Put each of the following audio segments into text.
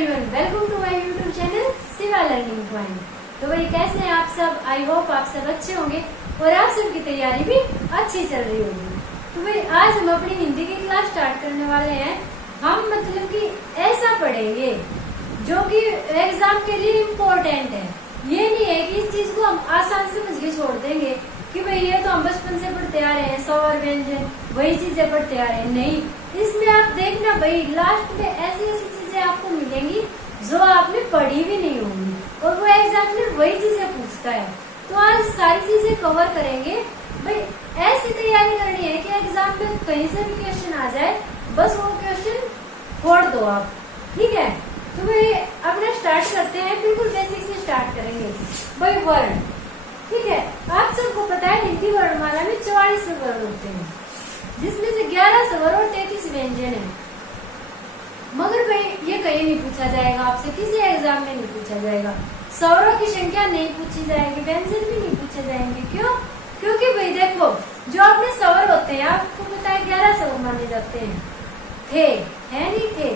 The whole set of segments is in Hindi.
Everyone, welcome to my YouTube channel Shiva learning point. तो भाई कैसे हैं आप सब? आई होप आप सब अच्छे होंगे और आप सबकी तैयारी भी अच्छी चल रही होगी। तो भाई आज हम अपनी हिंदी की क्लास स्टार्ट करने वाले हैं। हम मतलब कि ऐसा पढ़ेंगे जो कि एग्जाम के लिए इम्पोर्टेंट है। ये नहीं है कि इस चीज को हम आसान समझ के छोड़ देंगे कि भाई ये तो हम बचपन से पढ़ते आ रहे हैं, स्वर व्यंजन वही चीजें पढ़ते आ रहे हैं। नहीं, इसमें आप देखना भाई लास्ट में ऐसी ऐसी चीजें आपको मिलेंगी जो आपने पढ़ी भी नहीं होंगी और वो एग्जामिनर वही चीजें पूछता है। तो आज सारी चीजें कवर करेंगे। भाई ऐसी तैयारी करनी है कि एग्जाम में कहीं से भी क्वेश्चन आ जाए, बस वो क्वेश्चन फोड़ दो आप। ठीक है, तो भाई अपना स्टार्ट करते हैं। बिल्कुल बेसिक से स्टार्ट करेंगे। भाई वर्ण, ठीक है, आप सबको पता है हिंदी वर्णमाला में 44 स्वर होते हैं, जिसमें से 11 स्वर और 33 व्यंजन है। मगर भाई ये कहीं नहीं पूछा जाएगा आपसे, किसी एग्जाम में नहीं पूछा जाएगा। स्वरों की संख्या नहीं पूछी जाएगी, व्यंजन भी नहीं पूछे जाएंगे। क्यों? क्योंकि भाई देखो, जो अपने स्वर होते हैं आपको पता है 11 स्वर माने जाते हैं। थे है नहीं थे,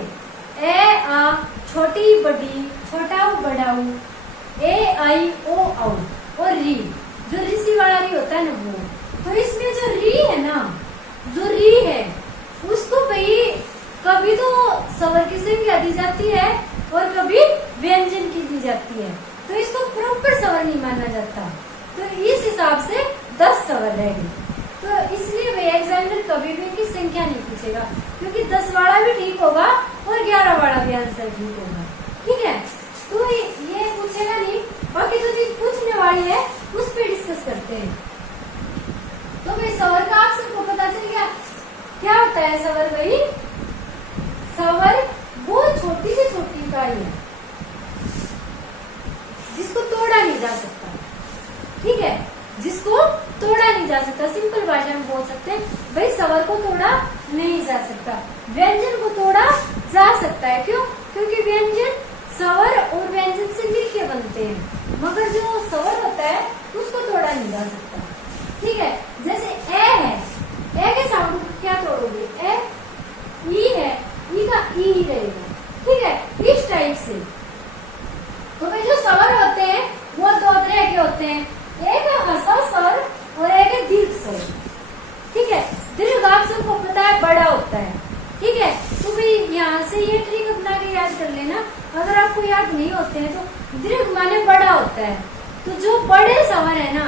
ए आ, छोटी बड़ी, छोटा बड़ाऊ, ए आई ओ औ और री, जो ऋषि वाला री होता है ना वो। तो इसमें जो री है ना, जो री है उसको भाई कभी तो स्वर की संख्या दी जाती है और कभी व्यंजन की दी जाती है। तो इसको प्रॉपर स्वर नहीं माना जाता। तो इस हिसाब से 10 स्वर रहेंगे। तो इसलिए भाई एग्जामिनर कभी भी इनकी संख्या नहीं पूछेगा, क्योंकि 10 वाला भी ठीक होगा और 11 वाला भी आंसर ठीक होगा। ठीक है, तो ये पूछेगा नहीं। बाकी जो चीज पूछने वाली है उस पर डिस्कस करते हैं। तो भाई स्वर का आप सबको पता चल गया क्या होता है स्वर? भाई स्वर वो छोटी से छोटी इकाई है जिसको तोड़ा नहीं जा सकता। ठीक है, जिसको तोड़ा नहीं जा सकता। सिंपल भाषा में बोल सकते हैं भाई स्वर को तोड़ा नहीं जा सकता। व्यंजन को तोड़ा जा सकता है। क्यों? क्योंकि व्यंजन स्वर और व्यंजन से मिलके बनते हैं, मगर जो स्वर होता है उसको तोड़ा नहीं जा सकता। ठीक है, जैसे ए है, ए के साउंड को क्या तोड़ोगे? ए, ई है, ई का ई ही रहेगा। ठीक है, इस टाइप से। तो भाई जो स्वर होते हैं वो 2 तरह के होते हैं, एक है हंसा स्वर और एक है दीर्घ स्वर। ठीक है, दीर्घ आप सबको पता है बड़ा होता है। ठीक है, तो भाई यहाँ से ये ट्रिक अपना के याद कर लेना। अगर आपको याद नहीं होते हैं तो दीर्घ माने बड़ा होता है। तो जो बड़े स्वर है ना,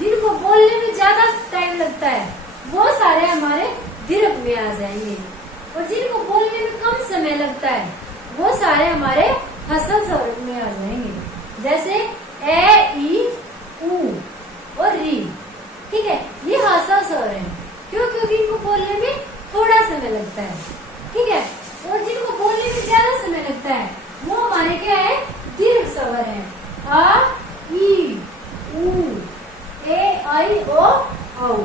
जिनको बोलने में ज्यादा टाइम लगता है, वो सारे हमारे दीर्घ में आ जाएंगे। और जिनको बोलने में कम समय लगता है वो सारे हमारे हसल स्वर में आ जाएंगे। जैसे ए, ई, ऊ और री। ठीक है, ये हसल स्वर है। क्यों? क्योंकि इनको बोलने में थोड़ा समय लगता है। ठीक है, और जिनको बोलने में ज्यादा समय लगता है वो हमारे क्या है? दीर्घ स्वर है। आ, ई, ऊ, ए, आई, ओ, औ।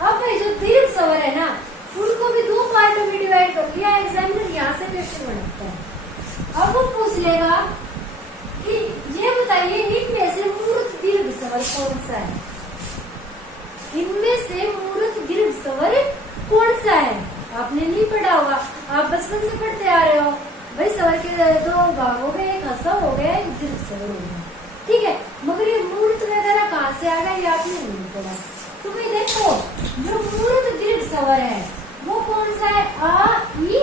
अब जो दीर्घ स्वर है ना, उनको भी 2 पार्टों में डिवाइड कर लिया एग्जामिनर। यहाँ से क्वेश्चन बनाता है। अब वो पूछ लेगा कि ये बताइए इनमें से मूर्त दीर्घ स्वर कौन सा है? इनमें से मूर्त दीर्घ स्वर कौन सा है? आपने नहीं पढ़ा होगा, आप बचपन से पढ़ते आ रहे हो। भाई स्वर के 2 भाग हो गए, एक हंसा हो गया, एक दीर्घ स्वर हो गया। ठीक है, मगर ये मूर्त वगैरह कहाँ से आ गया ये आपने नहीं पढ़ा। तो भाई देखो, जो मूर्त दीर्घ स्वर है वो कौन सा है? आ, ई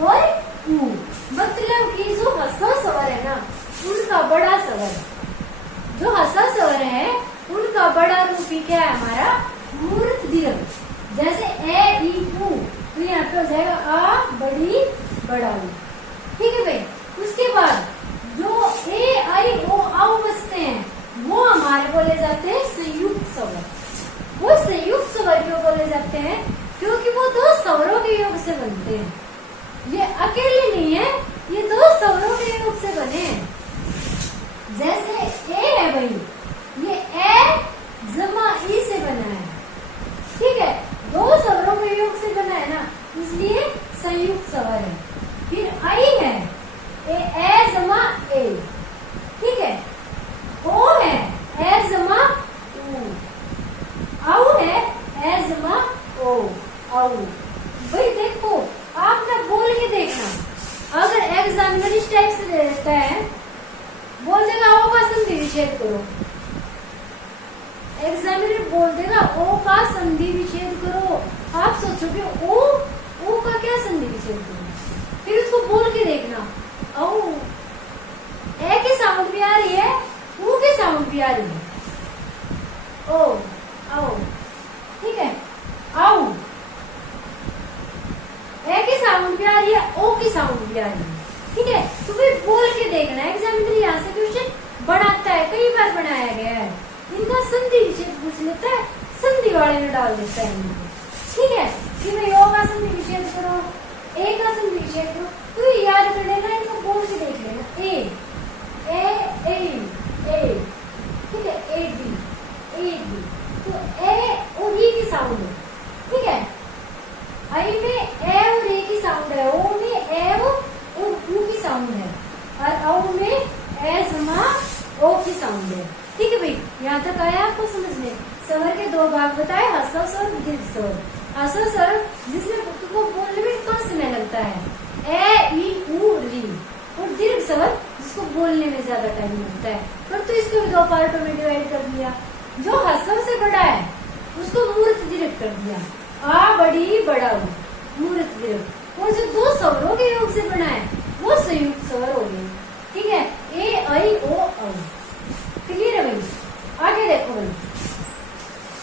और ऊ। मतलब कि जो हंसा स्वर है ना, उनका बड़ा स्वर, जो हंसा स्वर है उनका बड़ा रूप ही क्या है? हमारा मूर्त दीर्घ। जैसे ए, ई, ऊ, तो यहाँ पे हो जाएगा आ, बड़ी, बड़ा ऊ। ठीक है भाई, उसके बाद जो ए, आई, ओ, औ बचते हैं वो हमारे बोले जाते हैं संयुक्त स्वर। वो संयुक्त स्वर क्यों बोले जाते हैं? क्योंकि वो 2 स्वरों के योग से बनते हैं। ये अकेले नहीं है, ये 2 स्वरों के योग से बने हैं। जैसे ए है भाई, ये ए जमा ई से बना है। ठीक है, 2 स्वरों के योग से बना है ना, इसलिए संयुक्त स्वर है। फिर आई है, ए जमा ए। ठीक है, ओ है, ए जमा ऊ। औ है, ए जमा ओ, औ। भाई देखो, आप ना बोल के देखना, एग्जामिनर इस टाइप से दे देता है, बोल देगा ओ का संधि विच्छेद करो। एग्जामिनर बोल देगा ओ का संधि विच्छेद करो। आप सोचोगे ओ का क्या संधि विच्छेद करो, फिर उसको बोल के देखना। औ ए की साउंड भी आ रही है, ऊ की साउंड भी आ रही है। ओ आओ, ठीक है, आओ। ए की साउंड भी आ रही है, ओ की साउंड भी आ रही है, ठीक है। तो फिर बोल के देखना। एग्जामिनर यहाँ से क्वेश्चन बनाता है, कई बार बनाया गया है। इनका संधि विच्छेद पूछ लेता है, संधि वाले में डाल देता है इनको, ठीक है। कि भाई ओ का संधि विच्छेद करो, ए का संधि विच्छेद करो, तो ये याद कर लेना, इनको बोल के देख लेना। ए ठीक है, ए डी, तो ए और ई की साउंड है, ठीक है। आई में ए और ए की साउंड है, ओ में ए और ऊ की साउंड है, और औ में ए जमा ओ की साउंड है, ठीक है भाई। यहाँ तक आया आपको समझ में? स्वर के दो भाग बताए, ह्रस्व स्वर, दीर्घ स्वर। ह्रस्व स्वर जिसमें तुमको बोलने में कम समय लगता है, ए ई ऊ री, और दीर्घ स्वर जिसको बोलने में ज्यादा टाइम लगता है। पर तो इसको भी दो पार्टों में डिवाइड कर दिया। जो ह्रस्व से बड़ा है उसको मूर्त दीर्घ कर दिया, आ बड़ी बड़ा मूर्त दीर्घ। और जो दो स्वरों के योग से बना है वो संयुक्त स्वर हो गए, ठीक है। ए आई ओ औ, क्लियर है भाई? आगे देखो भाई,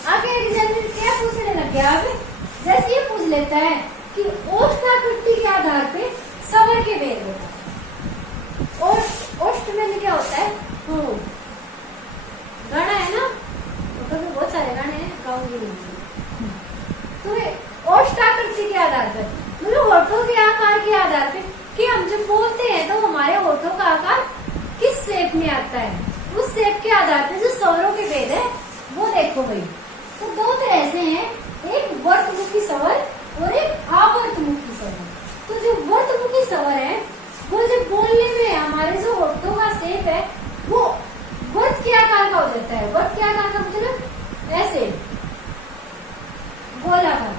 आगे एग्जामिनर क्या पूछने लग गया। अब जैसे ये पूछ लेता है कि ओष्ठाकृति के आधार पे स्वर के भेद होता है। ओष्ठ में क्या होता है? गाना है ना, तो बहुत सारे गाने हैं, गाऊंगी नहीं। तो ओष्ठाकृति के आधार पर, मतलब होठों के आकार के आधार पे, कि हम जब बोलते हैं तो हमारे होठों का आकार किस शेप में आता है, उस शेप के आधार पे जो स्वरों के भेद है वो देखो भाई। तो दो तरह से हैं, एक वर्तमुखी स्वर और एक आवर्तमुखी स्वर। तो जो वर्तमुखी स्वर है वो जब बोलने में हमारे जो होठों का शेप है वो वर्त के आकार का हो जाता है। वर्त के आकार का मतलब ऐसे गोलाकार,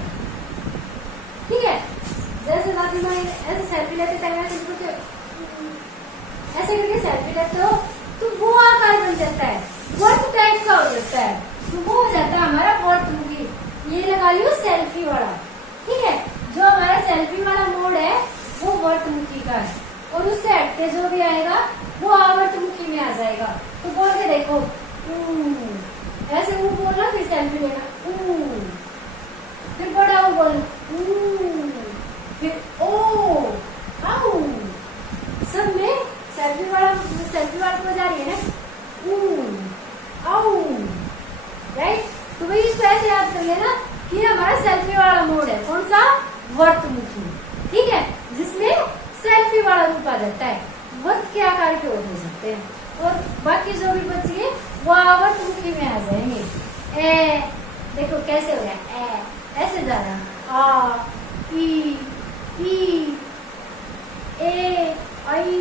ठीक है। जैसे दादी माँ ऐसे सेल्फी लेते टाइम ऐसे करके सेल्फी लेते हो तो वो आकार बन जाता है, वर्त टाइप का हो जाता है, तो वो हो जाता है हमारा वर्तमुखी। ये लगा लियो सेल्फी वाला, ठीक है। जो हमारा सेल्फी वाला मोड है वो वर्तमुखी का है, और उससे हटके जो भी आएगा वो आवर्तमुखी में आ जाएगा। तो बोल के देखो, ऐसे वो बोलना, फिर सेल्फी लेना, फिर बड़ा वो बोलना, फिर ओ आओ। सब में सेल्फी वाला समझ आ रही है ना, आओ, राइट। तो भाई इसको ऐसे याद कर लेना कि हमारा सेल्फी वाला मोड है, कौन सा? वर्तमुखी, ठीक है, जिसमें सेल्फी वाला रूप आ जाता है। वर्त के आकार के और हो सकते हैं, और बाकी जो भी बच गए वो आवर्तमुखी में आ जाएंगे। ए देखो कैसे हो गया, ए ऐसे जा रहा, आ ई ए आई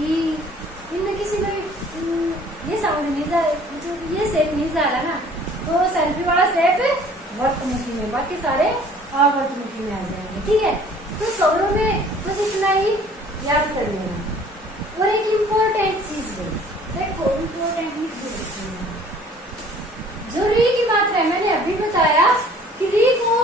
ई, इनमें किसी में ये साउंड नहीं जा, ये शेप नहीं जा रहा ना, तो सेल्फी वाला शेप वर्तमुखी में, बाकी सारे आवर्तमुखी में आ जाएंगे, ठीक है। तो स्वरों में बस इतना ही याद कर लेना। और एक इम्पोर्टेंट चीज है, देखो इम्पोर्टेंट जो री की मात्रा है, मैंने अभी बताया कि री को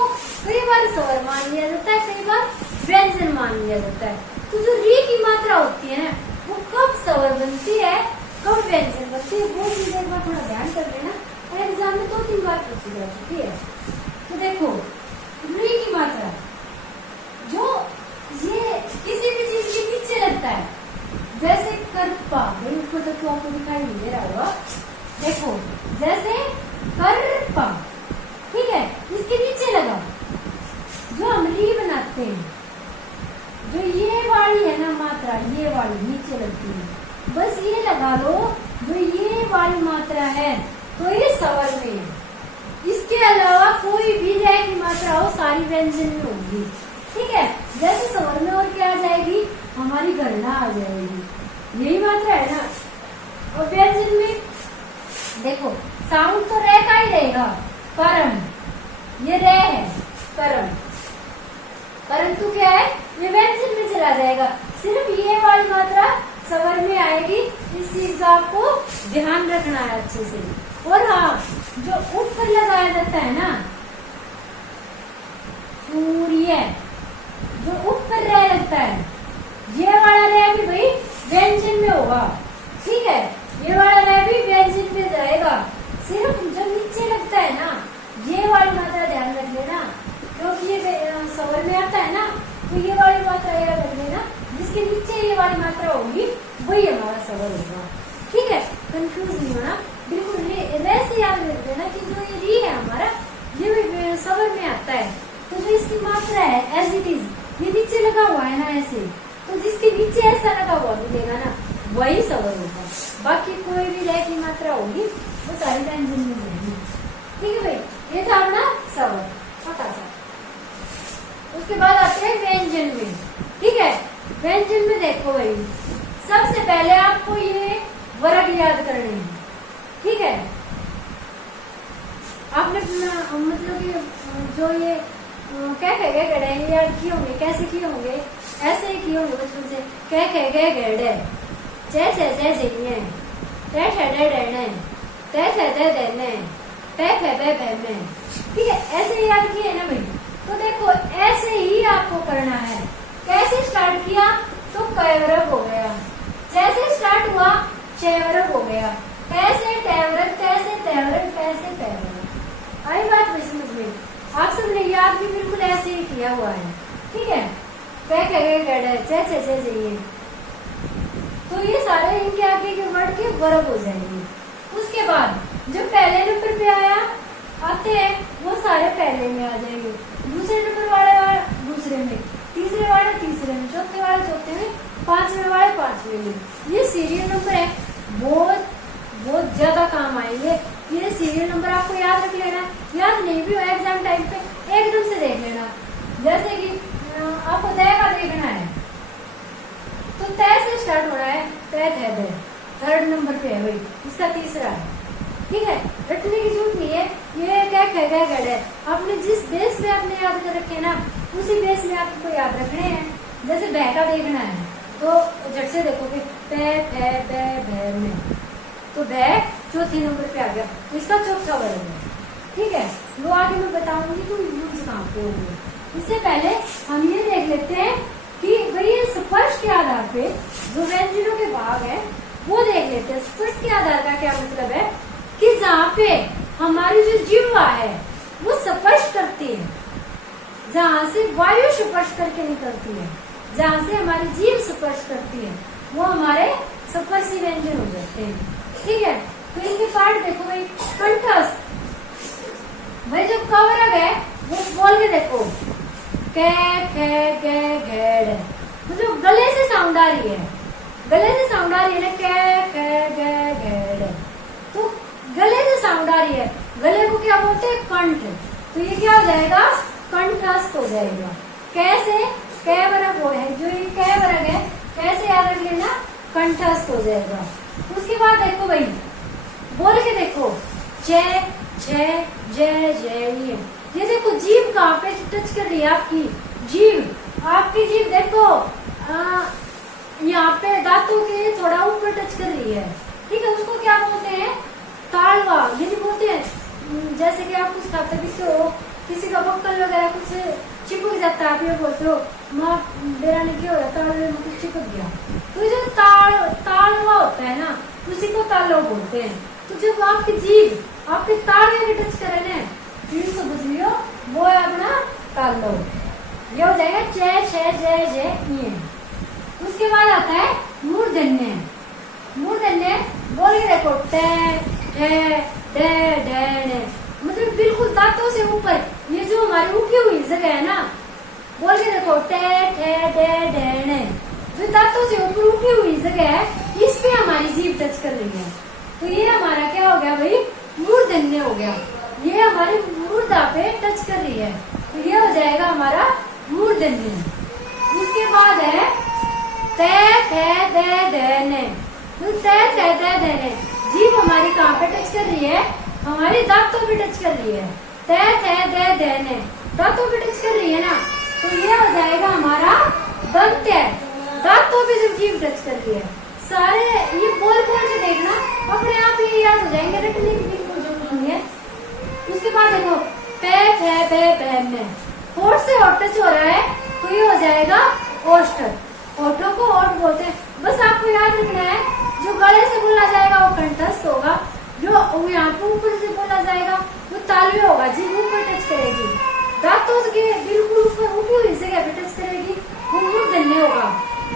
कई बार स्वर मान लिया जाता है, कई बार व्यंजन मान लिया जाता है। तो जो री की मात्रा होती है वो कब स्वर बनती है, कब व्यंजन बनती है, वो चीज एक बार थोड़ा ध्यान कर लेना। एग्जाम में 2-3 बार पूछी जा चुकी है। तो देखो री की मात्रा, जो ये किसी भी चीज के नीचे लगता है, जैसे कर्पा, उसको तो आपको दिखाई नहीं दे रहा होगा, देखो जैसे कर्पा, ठीक है, इसके नीचे लगा, जो हम री बनाते हैं, जो ये वाली है ना मात्रा, ये वाली नीचे लगती है, बस ये लगा लो, जो ये वाली मात्रा है तो ये स्वर में है। इसके अलावा कोई भी लय की मात्रा हो सारी व्यंजन में होगी, ठीक है। जैसे स्वर में और क्या आ जाएगी, हमारी गणना आ जाएगी, यही मात्रा है ना। और व्यंजन में देखो साउंड तो रे का ही रहेगा, परम, ये रे है परम, परंतु क्या है ये व्यंजन में चला जाएगा। सिर्फ ये वाली मात्रा स्वर में आएगी। इस चीज का आपको ध्यान रखना है अच्छे से। और हाँ, जो ऊपर लगाया जाता है ना, सूर्य, जो ऊपर रह लगता है, ये वाला रह भी भाई व्यंजन में होगा। ठीक है, ये वाला रह भी व्यंजन में जाएगा। सिर्फ जो नीचे लगता है ना, ये वाली मात्रा ध्यान रख लेना, क्योंकि ये स्वर में आता है ना, तो ये वाली मात्रा याद रख लेना। जिसके नीचे ये वाली मात्रा होगी वही हमारा स्वर होगा। ठीक है, कंफ्यूज नहीं होना, बिल्कुल वैसे याद रख देना कि जो ये री है हमारा, ये भी स्वर में आता है। तो जो इसकी मात्रा है एज इट इज, ये नीचे लगा हुआ है ना ऐसे, तो जिसके नीचे ऐसा लगा हुआ मिलेगा ना, वही स्वर होगा। बाकी कोई भी लय की मात्रा होगी वो सारी व्यंजन में जाएगी। ठीक है भाई, ये था अपना स्वर छोटा सा। उसके बाद आते हैं व्यंजन में। ठीक है, व्यंजन में देखो भाई, सबसे पहले आपको ये वर्ग याद करने हैं। ठीक है, आपने मतलब कि जो ये कह गए गड़े याद किए होंगे, कैसे किए होंगे, ऐसे ही किए होंगे बचपन से। कह गए गड़े, चे छे छे जिये, टे ठे डे डे, ते थे दे देने, पे फे बे बे में। ठीक है, ऐसे ही याद किए ना भाई। तो देखो ऐसे ही आपको करना है। कैसे स्टार्ट किया तो कैवरक हो गया, जैसे स्टार्ट हुआ चैवरक हो गया, कैसे टैवरक, कैसे टैवरक, कैसे टैवरक। आई बात भाई समझ में? आप सबने याद भी बिल्कुल ऐसे ही किया हुआ है। ठीक है, कह गए गड़े, चे चे चे चाहिए, तो ये सारे इनके आगे के वर्ड के वर्ग हो जाएंगे। उसके बाद जो पहले नंबर पे आते हैं वो सारे पहले में आ जाएंगे, दूसरे नंबर वाले दूसरे में, तीसरे वाले तीसरे में, चौथे वाले चौथे में, पांचवे वाले पांचवे में। ये सीरियल नंबर है, बहुत बहुत ज्यादा काम आएंगे। ये सीरियल नंबर आपको याद रख लेना। याद नहीं भी हो एग्जाम टाइम पे एकदम से देख लेना। जैसे कि आपको तय का देखना है तो तय से स्टार्ट हो रहा है, तय थे दे थर्ड नंबर पे है भाई, इसका तीसरा है। ठीक है, रटने की जरूरत नहीं है। ये क्या कह गए गड़े, आपने जिस बेस में आपने याद कर रखे ना, उसी बेस में आपको याद रखने हैं। जैसे बह का देखना है तो झट से देखोगे पे फे बे भे में, तो भय चौथे नंबर पे आ गया, तो इसका चौथा वर्ग है। ठीक है, वो आगे मैं बताऊंगी तुम यूज कहाँ पे होंगे। इससे पहले हम ये देख लेते हैं कि भाई ये स्पर्श के आधार पे जो व्यंजनों के भाग है वो देख लेते हैं। स्पर्श के आधार का क्या मतलब है कि जहाँ पे हमारी जो जिह्वा है वो स्पर्श करती है, जहाँ से वायु स्पर्श करके निकलती है, जहाँ से हमारी जीभ स्पर्श करती है, वो हमारे स्पर्शी व्यंजन हो जाते हैं। ठीक है, तो इनके पार्ट देखो भाई। कंठस्थ भाई जो कवरग है वो बोल के देखो, कै खे गे घेड़, मतलब गले से साउंड आ रही है, गले से साउंड आ रही है ना, कै खे गे घेड़, तो गले से साउंड आ रही है। गले को क्या बोलते हैं? कंठ। तो ये क्या हो जाएगा? कंठस्थ हो जाएगा। कैसे? कै वर्ग हो है, जो ये कै वर्ग है कैसे याद रख लेना, कंठस्थ हो जाएगा। उसके बाद देखो भाई, बोल के देखो, जय जय जय जय। ये देखो जीभ कहाँ पे टच कर रही है आपकी जीभ, आपकी जीभ देखो यहाँ पे दांतों के थोड़ा ऊपर टच कर रही है। ठीक है, उसको क्या बोलते हैं? तालवा। ये नहीं बोलते हैं जैसे कि आप कुछ खाते पीते हो, किसी का बक्कल वगैरह कुछ चिपक जाता है, आप ये बोलते हो माँ मेरा ने क्या हो जाता है, कुछ चिपक गया। तो जो तालवा होता है ना, उसी को तालव बोलते हैं। तो जब आपकी जीभ आपके तालवे में टच करे ना, फिर समझ लियो वो है अपना तालव। ये हो जाएगा जय जय जय जय। उसके बाद आता है मूर्धन्य। मूर्धन्य बोल के देखो, टे डे डे, मतलब बिल्कुल दांतों से ऊपर, ये जो हमारी उठी हुई जगह है ना, बोल के देखो, टे ठे डे डे, जो दांतों से ऊपर उठी हुई जगह है, इस पे हमारी जीभ टच कर रही है। तो ये हमारा क्या हो गया भाई? मूर्धन्य हो गया। ये हमारी मूर्धा पे टच कर रही है, तो ये हो जाएगा हमारा मूर्धन्य। उसके बाद है ते थे दे देने। तो ते थे दे देने, जीभ हमारी कहाँ पे टच कर रही है? हमारी दांतों पे टच कर रही है। ते थे दे देने, दांतों पे टच कर रही है ना, तो ये हो जाएगा हमारा दंत है, दांतों पे जब जीभ टच कर रही है, सारे ये बोल के देखना, अपने आप ये याद हो जाएंगे, रटने की बिल्कुल जरूरत नहीं है। उसके बाद देखो पे में होठ से होठ टच हो रहा है तो ये हो जाएगा ओष्ठ। होठों को होठ बोलते हैं। बस आपको याद रखना है, जो गले से बोला जाएगा वो कंठस्थ होगा, जो यहाँ पे ऊपर से बोला जाएगा वो तालव्य होगा, जीभ ऊपर टच करेगी, दांतों के बिल्कुल ऊपर ऊपरी हुई जगह पे टच करेगी वो मूर्धन्य होगा,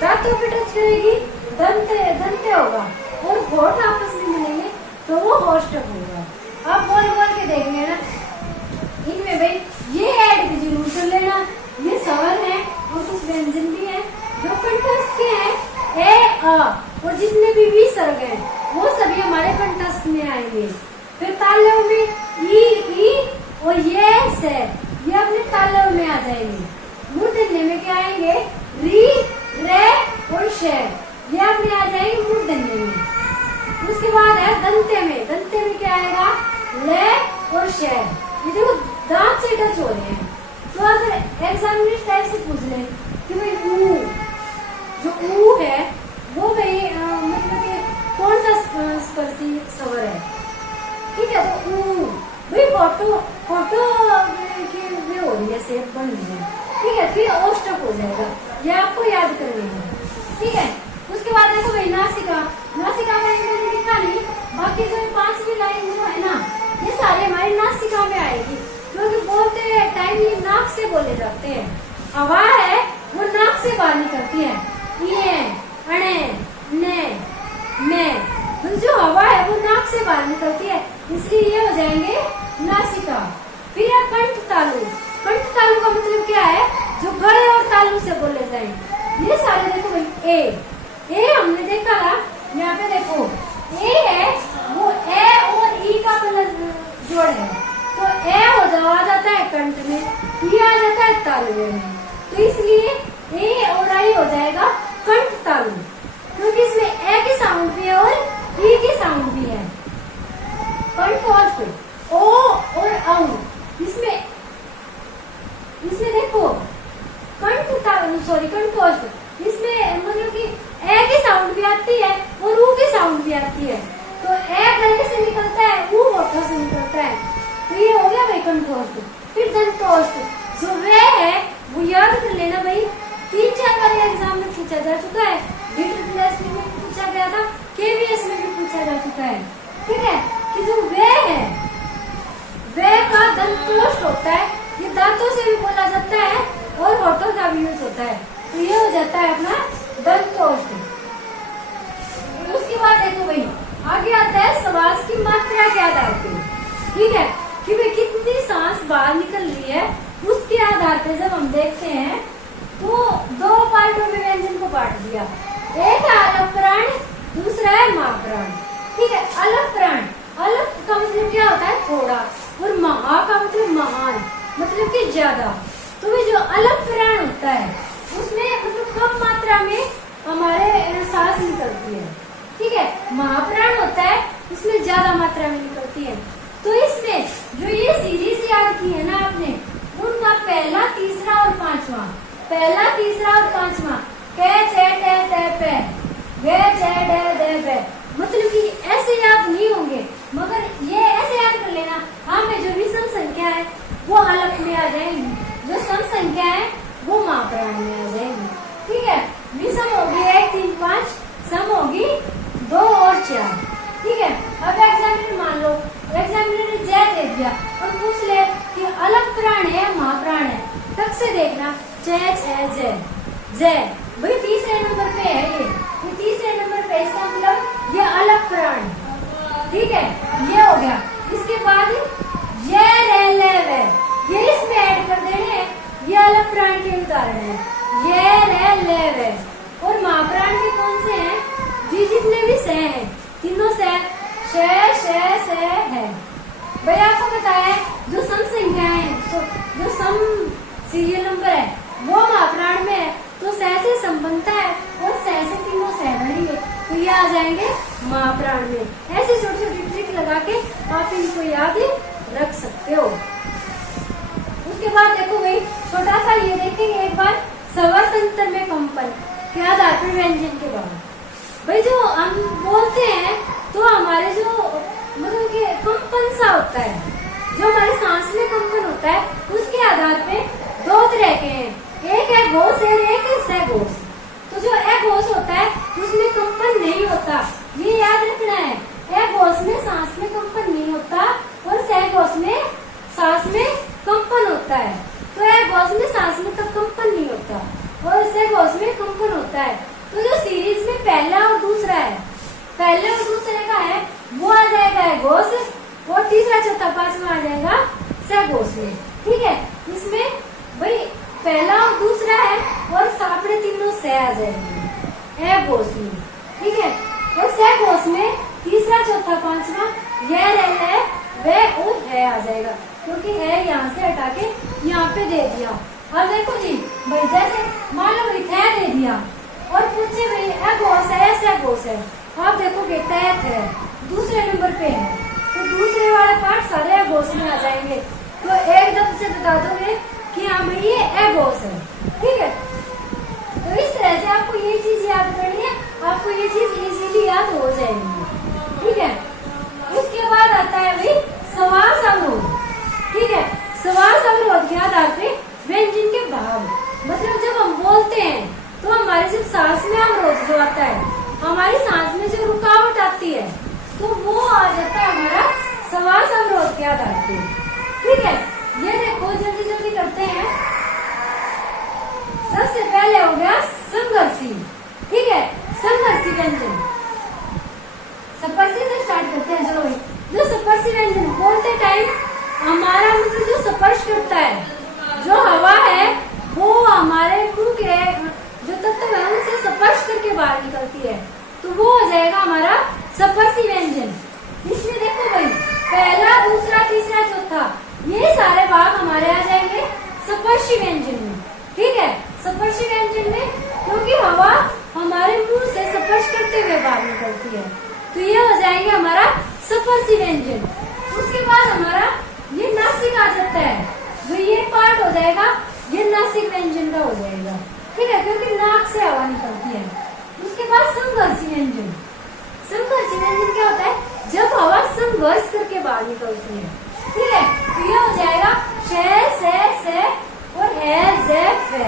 दांतों पे टच करेगी दंते होगा, और होठ आपस में मिलेंगे तो वो ओष्ठक होगा। अब बोल के देखेंगे ना इनमें भाई ये ऐड भी जरूर कर लेना, ये स्वर है और कुछ व्यंजन भी है जो कंठस्थ के हैं, ए अ, और जितने भी विसर्ग हैं वो सभी हमारे कंठस्थ में आएंगे। फिर तालव्य में ई और ये से ये अपने तालव्य में आ जाएंगे। मूर्धन्य में क्या आएंगे, री रे और शे, ये अपने आ जाएंगे मूर्धन्य में। उसके बाद है दंते में क्या आएगा, ले और शे, ये देखो दांत से टच हो रहे हैं। तो अगर एग्जाम में इस टाइप से पूछ ले कि भाई ऊ, जो ऊ है वो भाई मतलब कि कौन सा स्पर्शी स्वर है, ठीक है, तो ऊ भाई फोटो की वे हो रही है, शेप बन रही है, ठीक है, फिर ओष्ठक हो जाएगा, ये आपको याद कर लेना, ठीक है। उसके बाद देखो भाई नासिका का मैंने लिखा नहीं, बाकी जो 5वीं लाइन जो है ना ये सारे हमारी नासिका में आएगी, क्योंकि बोलते टाइम ये नाक से बोले जाते हैं, हवा है वो नाक से बाहर निकलती है, ये अणे ने में, जो हवा है वो नाक से बाहर निकलती है, इसलिए ये हो जाएंगे नासिका। फिर है कंठ तालु का मतलब क्या है, जो गले और तालु से बोले जाए। ये सारे देखो भाई ए हमने देखा ना, यहाँ पे देखो ए है वो ए और ई का मतलब जोड़ है, तो ए आ जाता है कंठ में, ई आ जाता है तालु में, तो इसलिए ए और आई हो जाएगा कंठ तालु, क्योंकि इसमें ए की साउंड भी है और ई की साउंड भी है। कंठ ओ और औ, इसमें देखो कंठोष्ठ, इसमें मतलब कि ए की साउंड भी आती है और ऊ की साउंड भी आती है, तो ए गले से निकलता है, ऊ होठों से निकलता है, तो ये हो गया भाई कंठोष्ठ। फिर दंतोष्ठ, जो वे है वो याद कर लेना भाई, 3-4 बार एग्जाम में पूछा जा चुका है, DSS में भी पूछा गया था, KVS में भी पूछा जा चुका है, ठीक है, कि जो वे है वे का दंतोष्ठ होता है, ये दांतों से भी बोला जाता है और होठों का भी यूज होता है, तो ये हो जाता है अपना दंतोष्ठ। उसके बाद देखो भाई आगे आता है श्वास की मात्रा के आधार पे, ठीक है, कि भाई कितनी सांस बाहर निकल रही है उसके आधार पे जब हम देखते हैं तो 2 पार्टों में व्यंजन को बांट दिया, एक है अलग प्राण, दूसरा है महाप्राण, ठीक है। अलग प्राण, अलग का मतलब क्या होता है थोड़ा, और महा का मतलब महान, मतलब कि ज्यादा, तो जो अलग प्राण होता है उसमें मतलब कम मात्रा में हमारे सांस निकलती है, ठीक है। महाप्राण होता है उसमें ज्यादा मात्रा में निकलती है। तो इसमें जो ये सीरीज याद की है ना आपने, उनका पहला, तीसरा और पांचवा, पहला, तीसरा और पांचवा, कै छे टे ते पे, वे छे डे दे पे, मतलब कि ऐसे याद नहीं होंगे, मगर ये ऐसे याद कर लेना, हाँ में जो विषम संख्या है वो अलग में आ जाएंगी, जो सम संख्या है वो महाप्राण में आ जाएंगी, ठीक है। विषम होगी 1, 3, 5, सम होगी 2 और 4, ठीक है। अब एग्जामिनर मान लो एग्जामिनर ने जय दे दिया और पूछ ले कि अलग प्राण है महाप्राण है, तब से देखना जय छह जय जय, भाई तीसरे नंबर पे है ये तीसरे नंबर पे, इसका मतलब ये अलग प्राण, ठीक है, ये हो गया। इसके बाद ये रे ले वे, ये इसमें ऐड कर देने, ये अलग प्राण के उदाहरण है, ये रे ले वे। और महाप्राण के कौन से हैं, जी जितने भी से हैं तीनों से है भाई, आपको पता है जो सम संख्या है, जो सम सीरियल नंबर है वो महाप्राण में है, तो सह से सम बनता है और सह से तीनों सह बनेंगे, तो ये आ जाएंगे महाप्राण में। ऐसे छोटी छोटी ट्रिक लगा के आप इनको याद रख सकते हो। उसके बाद देखो भाई छोटा सा ये देखेंगे एक बार स्वर तंत्र में कंपन के आधार पर व्यंजन के बाद भाई जो हम बोलते हैं तो हमारे जो मतलब कि कंपन सा होता है, जो हमारे सांस में कंपन होता है, उसके आधार पे दो तरह के हैं, एक है घोष और एक है सघोष। तो जो अघोष होता है उसमें कंपन नहीं होता, ये याद रखना है। अघोष में सांस में कंपन नहीं होता और सघोष में सांस में कंपन होता है। तो अघोष में सांस में तो कंपन नहीं होता और सघोष में कंपन होता है। तो जो सीरीज में पहला और दूसरा है, पहले और दूसरे का है वो आ जाएगा अघोष और तीसरा चौथा पांचवा आ जाएगा सघोष में। ठीक है, इसमें भाई पहला और दूसरा है और सापड़े तीनों से आ जाएंगे अघोष में। ठीक है, और सघोष में तीसरा चौथा पांचवा यह है वह और है आ जाएगा, क्योंकि है यहाँ से हटा के यहाँ पे दे दिया। अब देखो जी भाई, जैसे मान लो थे दे दिया और पूछे भाई अघोष है या सघोष है, आप देखोगे तैत है दूसरे नंबर पे है, तो दूसरे वाले पार्ट सारे अघोष में आ जाएंगे। तो एकदम से बता दोगे कि हाँ भाई ये अघोष है। ठीक है, तो इस तरह से आपको ये चीज याद करनी है, आपको ये चीज इजीली याद हो जाएगी। ठीक है, उसके बाद आता है भाई समास अवरोध। ठीक है, समास अवरोध के आधार पे व्यंजन के भाव, मतलब जब हम बोलते हैं तो हमारे जब सांस में अवरोध जो आता है, हमारी सांस में जो रुकावट आती है, तो वो आ जाता है हमारा समास अवरोध के आधार पे। ठीक है, ये देखो जल्दी जल्दी करते हैं। सबसे पहले हो गया संघर्षी। ठीक है, संघर्षी व्यंजन, स्पर्शी से स्टार्ट करते हैं। चलो, जो स्पर्शी व्यंजन बोलते टाइम हमारा मतलब जो स्पर्श करता है, जो हवा है वो हमारे मुंह के जो तत्व है उनसे स्पर्श करके बाहर निकलती है, तो वो हो जाएगा हमारा स्पर्शी व्यंजन। इसमें देखो भाई, पहला दूसरा तीसरा चौथा ये सारे भाग हमारे आ जाएंगे स्पर्शी व्यंजन में। ठीक है, स्पर्शी व्यंजन में क्योंकि हवा हमारे मुंह से स्पर्श करते हुए बाहर निकलती है, तो ये हो जाएंगे हमारा स्पर्शी व्यंजन। उसके बाद हमारा ये नासिक आ जाता है, तो ये पार्ट हो जाएगा, ये नासिक व्यंजन का हो जाएगा। ठीक है, क्योंकि नाक से हवा निकलती है। उसके बाद संघर्षी व्यंजन। संघर्षी व्यंजन क्या होता है, जब हवा संघर्ष करके बाहर निकलती है। ठीक है, तो ये हो जाएगा से और है जे फे,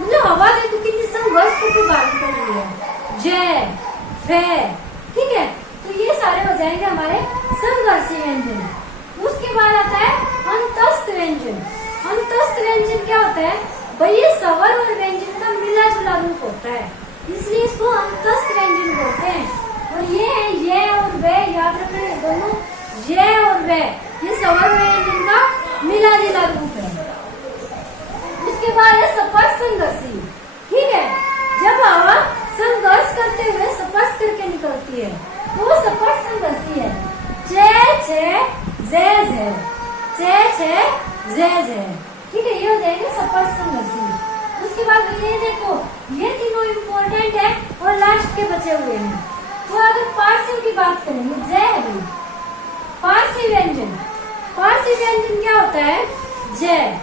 मतलब हवा देखो कितनी संघर्ष करके बाहर निकल रही है, जे फे। ठीक है, तो ये सारे हो जाएंगे हमारे संघर्षी व्यंजन। उसके बाद आता है अंतस्थ व्यंजन। अंतस्थ व्यंजन क्या होता है भाई, ये स्वर और व्यंजन का मिला जुला रूप होता है, इसलिए इसको अंतस्थ व्यंजन बोलते हैं। और ये और वे याद रखना है, दोनों ये और वे ये स्वर और व्यंजन का मिला जुला रूप है। उसके बाद है स्पर्श संघर्षी। ठीक है, जब हवा संघर्ष करते हुए स्पर्श करके निकलती है तो वो स्पर्श संघर्षी है। चे छे जे जे, चे छे जे जे। ठीक है, ये हो जाएंगे स्पर्श संघर्षी। उसके बाद ये देखो, ये तीनों इम्पोर्टेंट है और लास्ट के बचे हुए हैं। तो अगर पार्श्व की बात करेंगे, जय है पार्श्व व्यंजन। पार्श्व व्यंजन क्या होता है, जय।